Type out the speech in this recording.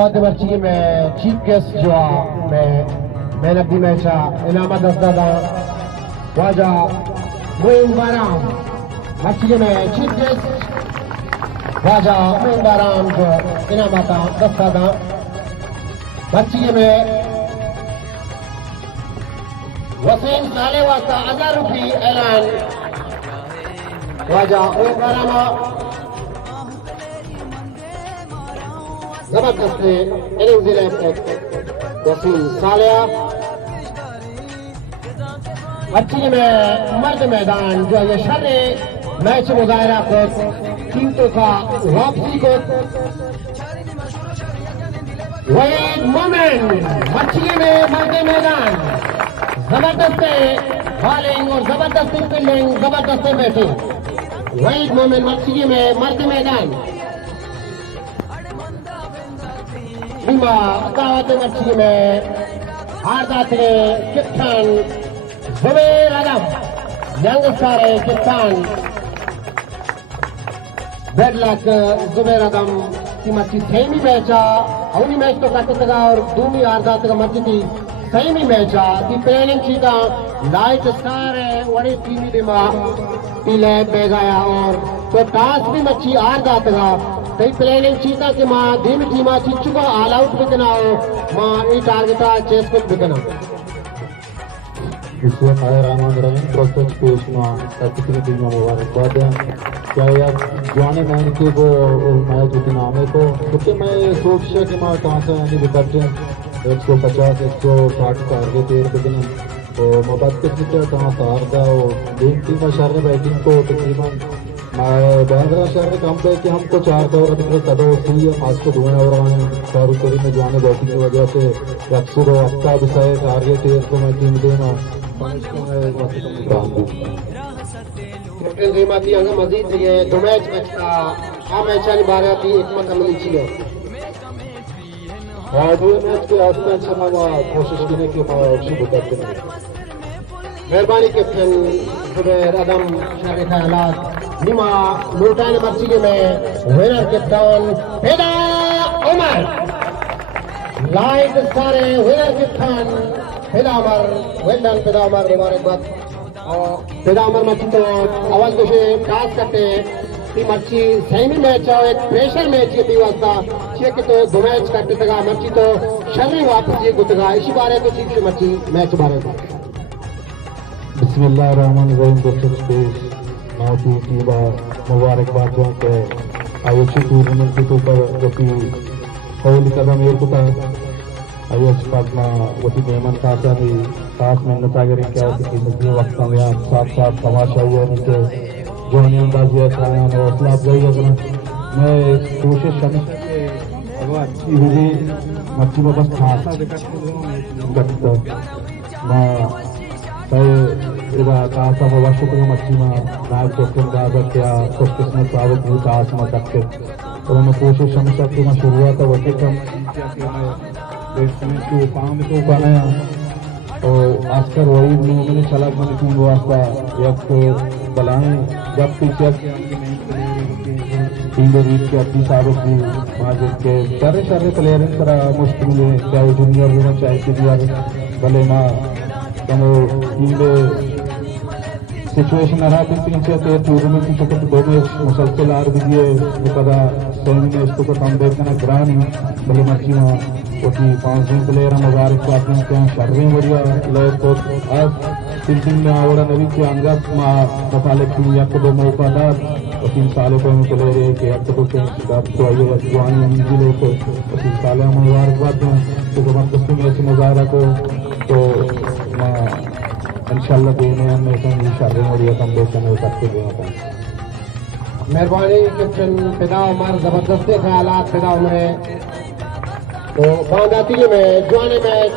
दावत मर्ची में chief guest जो मैं नकदी मैचा इनामा दस्दा वाजा मोइन बाराम मर्ची में चीफ गेस्ट वाजा मोइन बाराम जो इनामा दस्दा मर्ची में वसीम साले वास्ता 1000 रुपये ऐलान वाजा मोइन बाराम जबरदस्त इनिंग जिले वसीम सालिया अच्छी में मर्द मैदान जो ये शर्रे मैच मुजाहरा को कीमतों का वापसी को वही मोमेंट मछली में मर्द मैदान जबरदस्त बॉलिंग और जबरदस्त फील्डिंग जबरदस्त बैटिंग वही मोमेंट मछली में मर्द मैदान बीमा दावत मछली में हारदात किप्तान जुबैर आदम यंग स्टार किप्तान बेड लक जुबैर आदम की मच्छी सेमी मैच अवनी मैच तो कटगा और दूमी हारदात का मच्छी थी सेमी मैच की प्लानिंग चीता लाइट स्टार है वड़ी टीवी दिमा पीले बेगाया और तो टास भी मच्छी हारदात का कई प्लानिंग चीता कि मां धीमी धीमा चिचुका ऑल आउट बिकना हो मां ई टारगेटा चेस को बिकना इसमें फायर रहमान रहीम प्रोसेस पेश मां तकनीकी टीम में मुबारकबाद है क्या यार जाने मैंने के वो मैच उतना हमें को क्योंकि मैं सोच रहा कि मां कहां से यानी विकेट 150 160 का आगे तेर बिकना तो मोहब्बत के सीटे कहां से हार गया और तीन टीम शहर बैटिंग को तकरीबन बैंगरा शहर में काम पे कि हमको 4 कवर दिखे तदो सही है आज को धुएं और शाहरुख करी में जाने बैटिंग की वजह से अक्सर हफ्ता बिसाए टारगेट है तो मैं टीम देना कैप्टन रीमाती अंग मजीद ये दो मैच का आ मैच वाली बारह थी एक मत मिली छियो और दो मैच के आसपास समावा कोशिश करने के बाद शुरू करते हैं मेहरबानी कैप्टन जुबैर आदम शहर ख्यालात निमा लूटान मर्ची में विनर कैप्टन पेदा उमर लाइट सारे विनर कैप्टन पेदा उमर वेल डन पेदा उमर मुबारकबाद और पेदा उमर मर्ची तो अवल को टास्क करते ती मर्ची सेमी मैच एक प्रेशर मैच ये वास्ता चेक तो दो मैच करते तगा मर्ची तो शर्री वापस ये गुतगा इसी बारे तो चीफ मर्ची मैच बारे को बिस्मिल्लाहिर्रहमानिर्रहीम प्रोसेस पेश माउटी टीम मुबारकबाद जो के आईएससी टूर्नामेंट के ऊपर जो कि पहली कदम ये कुछ आईएस पाटना वही मेहमान का भी खास मेहनत अगर क्या होती है वक्त में आप साथ साथ तमाशा ये नीचे जो अंदाज है खाया और हौसला अफजाई है मैं कोशिश अगर अच्छी हुई मच्छी में बस खासा कासा होगा शुक्र मच्छी में नाग कैप्टन का अगर क्या खुशकिस्मत प्रावत हुई कास में तक तो उन्होंने कोशिश हमेशा की मैं शुरुआत वही कम काम तो बनाया तो आजकल वही मैंने चला मैंने टीम वास्ता एक बलाएं जब पीछे टीम रीत के अपनी साबित हुई माजिद के सारे प्लेयर इन तरह मुश्किल है चाहे जूनियर होना चाहे सीनियर भले ना तो टीम सिचुएशन रहा तीन से टूर्नामेंट की चक्कर दो मैच मुसलसल आर भी दिए मुकदा सेमी में इसको कम देखना ग्रान भले मर्जी में उसकी 5 प्लेयर मुबारक पाते हैं क्या शर्री बढ़िया लय को आज तीन में आवड़ा नवी के अंगत मसाले की या दो मौका दार और 3 सालों को प्लेयर है कि अब तो आइए जवानी जिले को 3 साल मुबारकबाद दें तो जबरदस्ती मैच मुजाहरा को तो इंशाल्लाह देने में शर्री बढ़िया कम देखने करके देना मेहरबानी कैप्टन पेदा उमर जबरदस्त ख्यालात पेदा उमर तो बांदाती में जुआने मैच